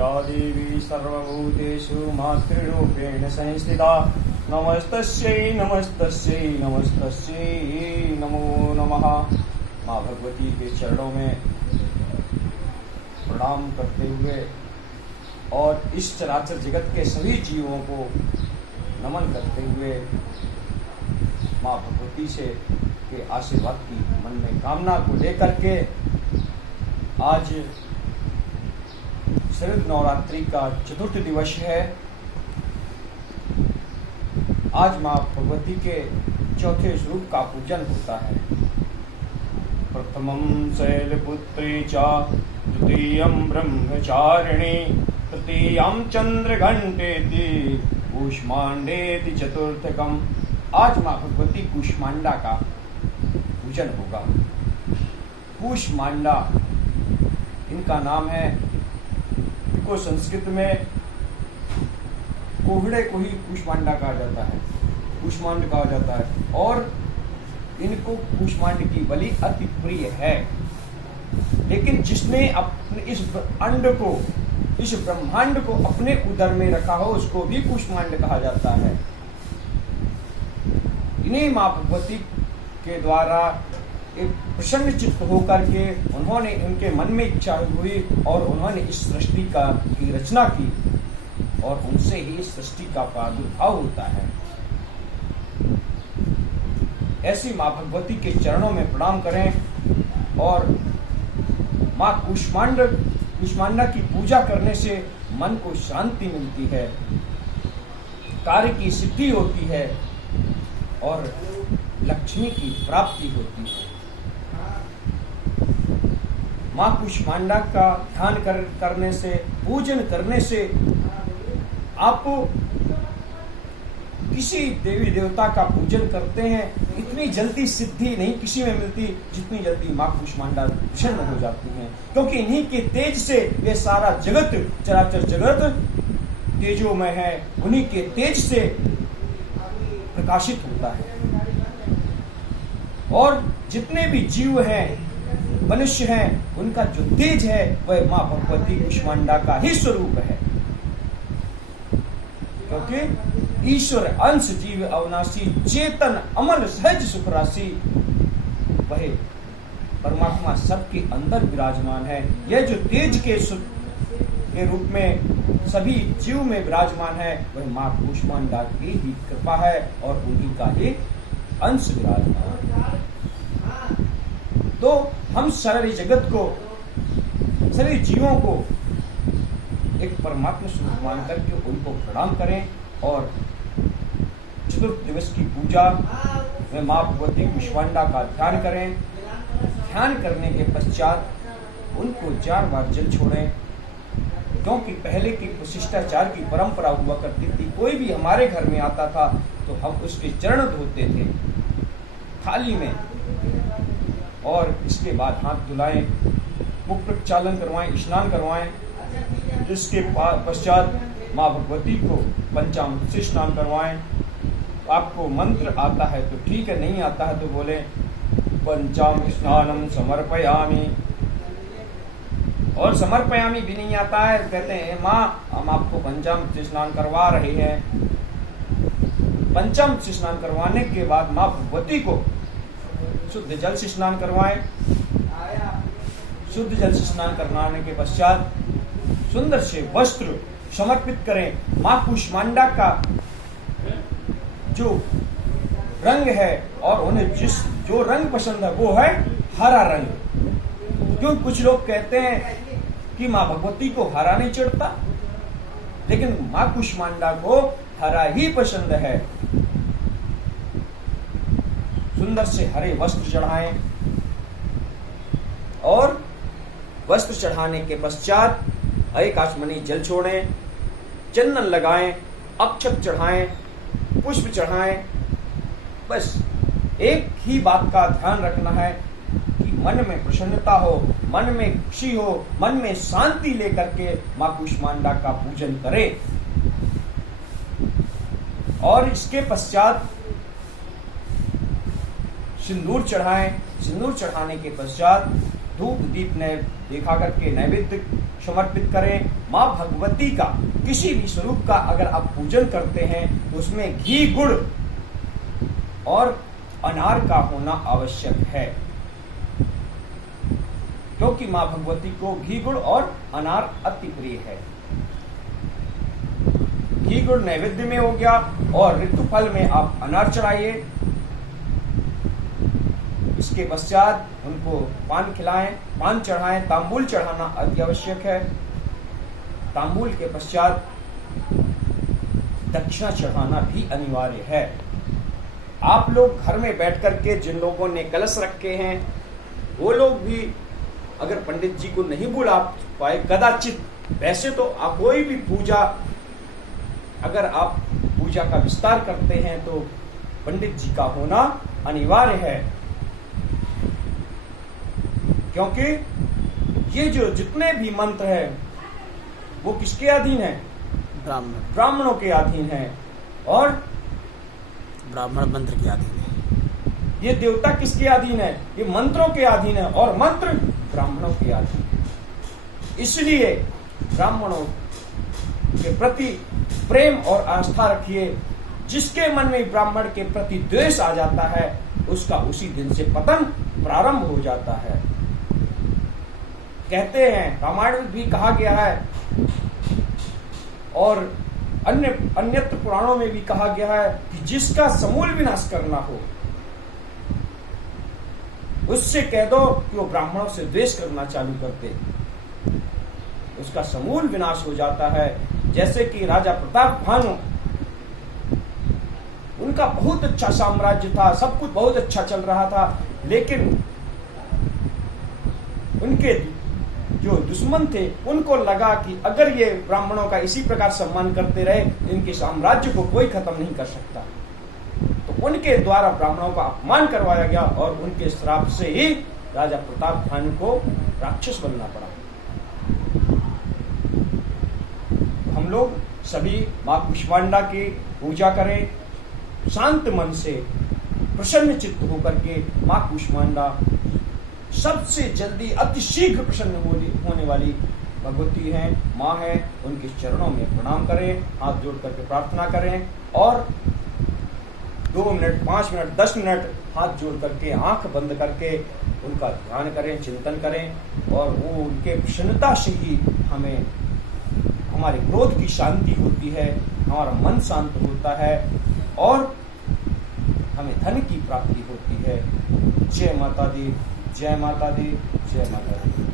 या देवी सर्वभूतेषु मातृरूपेण संस्थिता नमस्तस्यै नमस्तस्यै नमस्तस्यै नमो नमः। माँ भगवती के चरणों में प्रणाम करते हुए और इस चराचर जगत के सभी जीवों को नमन करते हुए माँ भगवती से के आशीर्वाद की मन में कामना को लेकर के आज शरद नवरात्रि का चतुर्थ दिवस है। आज माँ भगवती के चौथे स्वरूप का पूजन होता है। प्रथमं शैलपुत्री च द्वितीयं ब्रह्मचारिणी तृतीयं चंद्रघंटेति कूष्मांडेति चतुर्थकम। आज माँ भगवती कूष्मांडा का पूजन होगा। कूष्मांडा इनका नाम है। इनको संस्कृत में कोहड़े को ही कूष्मांडा कहा जाता है, कूष्मांड कहा जाता है और इनको कूष्मांड की बलि अति प्रिय है। लेकिन जिसने अपने इस अंड को, इस ब्रह्मांड को अपने उदर में रखा हो उसको भी कूष्मांड कहा जाता है। इन्हीं माँ भगवती के द्वारा एक प्रसन्न चित्त होकर के उन्होंने, उनके मन में इच्छा हुई और उन्होंने इस सृष्टि की रचना की और उनसे ही सृष्टि का प्रादुर्भाव होता है। ऐसी माँ भगवती के चरणों में प्रणाम करें और माँ कूष्मांडा की पूजा करने से मन को शांति मिलती है, कार्य की सिद्धि होती है और लक्ष्मी की प्राप्ति होती है। माँ कूष्मांडा का ध्यान करने से, पूजन करने से आपको किसी देवी देवता का पूजन करते हैं इतनी जल्दी सिद्धि नहीं किसी में मिलती जितनी जल्दी माँ कूष्मांडा प्रसन्न हो जाती हैं, क्योंकि इन्हीं के तेज से ये सारा जगत, चराचर जगत तेजोमय है। उन्हीं के तेज से प्रकाशित होता है और जितने भी जीव हैं, मनुष्य हैं, उनका जो तेज है वह माँ भगवती कूष्मांडा का ही स्वरूप है। क्योंकि ईश्वर अंश जीव अविनाशी चेतन अमल सहज सुख राशि, वह परमात्मा सबके अंदर विराजमान है। यह जो तेज के रूप में सभी जीव में विराजमान है वह माँ कूष्मांडा की ही कृपा है और उन्हीं का ही अंश विराजमान है। तो हम सारे जगत को, सभी जीवों को एक परमात्मा स्वरूप मान करके उनको प्रणाम करें और चतुर्थ दिवस की पूजा में माँ भगवती कूष्मांडा का ध्यान करें। ध्यान करने के पश्चात उनको 4 बार जल छोड़ें, क्योंकि पहले की शिष्टाचार की परंपरा हुआ करती थी। कोई भी हमारे घर में आता था तो हम उसके चरण धोते थे थाली में और इसके बाद हाथ धुलाएं, मुख प्रक्षालन करवाएं, स्नान करवाएं। इसके पश्चात माँ भगवती को पंचामृत से स्नान करवाएं। आपको मंत्र आता है तो ठीक है, नहीं आता है तो बोले पंचामृत स्नानम समर्पयामि। और समर्पयामि भी नहीं आता है, कहते हैं माँ हम आपको पंचामृत से स्नान करवा रहे हैं। पंचामृत से स्नान करवाने के बाद माँ भगवती को शुद्ध जल से स्नान करवाएं। शुद्ध जल से स्नान करवाने के पश्चात सुंदर से वस्त्र समर्पित करें। माँ कूष्मांडा का जो रंग है और उन्हें जो रंग पसंद है वो है हरा रंग। क्यों कुछ लोग कहते हैं कि माँ भगवती को हरा नहीं चढ़ता, लेकिन माँ कूष्मांडा को हरा ही पसंद है। सुंदर से हरे वस्त्र चढ़ाएं और वस्त्र चढ़ाने के पश्चात एक आचमनी जल छोड़ें, चंदन लगाएं, अक्षत चढ़ाएं, पुष्प चढ़ाएं। बस एक ही बात का ध्यान रखना है कि मन में प्रसन्नता हो, मन में खुशी हो, मन में शांति लेकर के माँ कूष्मांडा का पूजन करें। और इसके पश्चात सिंदूर चढ़ाएं। सिंदूर चढ़ाने के पश्चात धूप दीप ने देखा करके नैवेद्य समर्पित करें। माँ भगवती का किसी भी स्वरूप का अगर आप पूजन करते हैं तो उसमें घी, गुड़ और अनार का होना आवश्यक है, क्योंकि माँ भगवती को घी, गुड़ और अनार अति प्रिय है। घी गुड़ नैवेद्य में हो गया और ऋतुफल में आप अनार चढ़ाइए। इसके पश्चात उनको पान खिलाएं, पान चढ़ाएं, तांबूल चढ़ाना अति आवश्यक है। तांबूल के पश्चात दक्षिणा चढ़ाना भी अनिवार्य है। आप लोग घर में बैठ करके जिन लोगों ने कलश रखे हैं वो लोग भी अगर पंडित जी को नहीं बुला पाए कदाचित, वैसे तो आप कोई भी पूजा अगर आप पूजा का विस्तार करते हैं तो पंडित जी का होना अनिवार्य है, क्योंकि ये जो जितने भी मंत्र हैं वो किसके अधीन है? ब्राह्मणों के अधीन है और ब्राह्मण मंत्र के अधीन है। ये देवता किसके अधीन है? ये मंत्रों के अधीन है और मंत्र ब्राह्मणों के अधीन है। इसलिए ब्राह्मणों के प्रति प्रेम और आस्था रखिए। जिसके मन में ब्राह्मण के प्रति द्वेष आ जाता है उसका उसी दिन से पतन प्रारंभ हो जाता है। कहते हैं, रामायण में भी कहा गया है और अन्यत्र पुराणों में भी कहा गया है कि जिसका समूल विनाश करना हो उससे कह दो कि वो ब्राह्मणों से द्वेष करना चालू कर दे, उसका समूल विनाश हो जाता है। जैसे कि राजा प्रताप भानु, उनका बहुत अच्छा साम्राज्य था, सब कुछ बहुत अच्छा चल रहा था, लेकिन उनके जो दुश्मन थे उनको लगा कि अगर ये ब्राह्मणों का इसी प्रकार सम्मान करते रहे इनके साम्राज्य को कोई खत्म नहीं कर सकता, तो उनके द्वारा ब्राह्मणों का अपमान करवाया गया और उनके श्राप से ही राजा प्रताप भानु को राक्षस बनना पड़ा। हम लोग सभी मां कुष्मांडा की पूजा करें, शांत मन से, प्रसन्न चित्त होकर के। मां कुष्मांडा सबसे जल्दी अति शीघ्र प्रसन्न होने वाली भगवती हैं, माँ है। उनके चरणों में प्रणाम करें, हाथ जोड़ करके प्रार्थना करें और 2 मिनट, 5 मिनट, 10 मिनट हाथ जोड़ करके आंख बंद करके उनका ध्यान करें, चिंतन करें और वो उनके प्रसन्नता से ही हमें हमारे क्रोध की शांति होती है, हमारा मन शांत होता है और हमें धन की प्राप्ति होती है। जय माता दी, जय माता दी, जय माता दी।